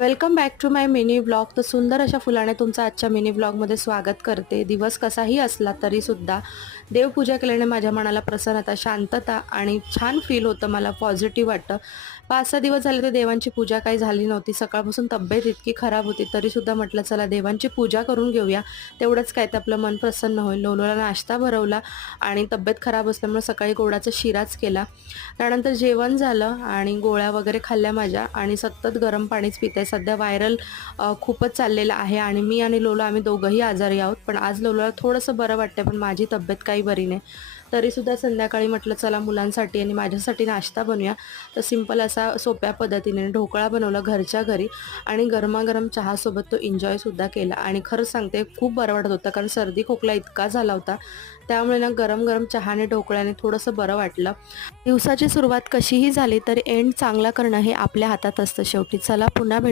Welcome back to my mini vlog. तर सुंदर अशा फुलाने तुमचं आजच्या मिनी व्लॉगमध्ये स्वागत करते. दिवस कसाही असला तरीसुद्धा देवपूजा केल्याने माझ्या मनाला प्रसन्नता, शांतता आणि छान फील होतं. मला पॉझिटिव्ह वाटतं. 5-6 दिवस झाले ते देवांची पूजा काही झाली नव्हती. सकाळपासून तब्येत इतकी खराब होती तरीसुद्धा म्हटलं चला देवांची पूजा करून घेऊया. तेवढंच काय तर आपलं मन प्रसन्न होईल. लोलोला नाश्ता भरवला आणि तब्येत खराब असल्यामुळे सकाळी गोडाचा शिराच केला. त्यानंतर जेवण झालं आणि गोळ्या वगैरे खाल्ल्या माझ्या आणि सतत गरम पाणीच पिते. सध्या व्हायरल खूपच चाललेलं आहे आणि मी आणि लोला आम्ही दोघंही आजारी आहोत. पण आज लोलाला थोडंसं बरं वाटतंय, पण माझी तब्येत काही बरी नाही. तरीसुद्धा संध्याकाळी म्हटलं चला मुलांसाठी आणि माझ्यासाठी नाश्ता बनवूया. तर सिंपल असा सोप्या पद्धतीने ढोकळा बनवला घरच्या घरी आणि गरमागरम चहासोबत तो एन्जॉयसुद्धा केला. आणि खरंच सांगते खूप बरं वाटत होतं, कारण सर्दी खोकला इतका झाला होता. त्यामुळे ना गरम गरम चहाने ढोकळ्याने थोडंसं बरं वाटलं. दिवसाची सुरुवात कशीही झाली तरी एंड चांगला करणं हे आपल्या हातात असतं शेवटी. चला पुन्हा भेटू.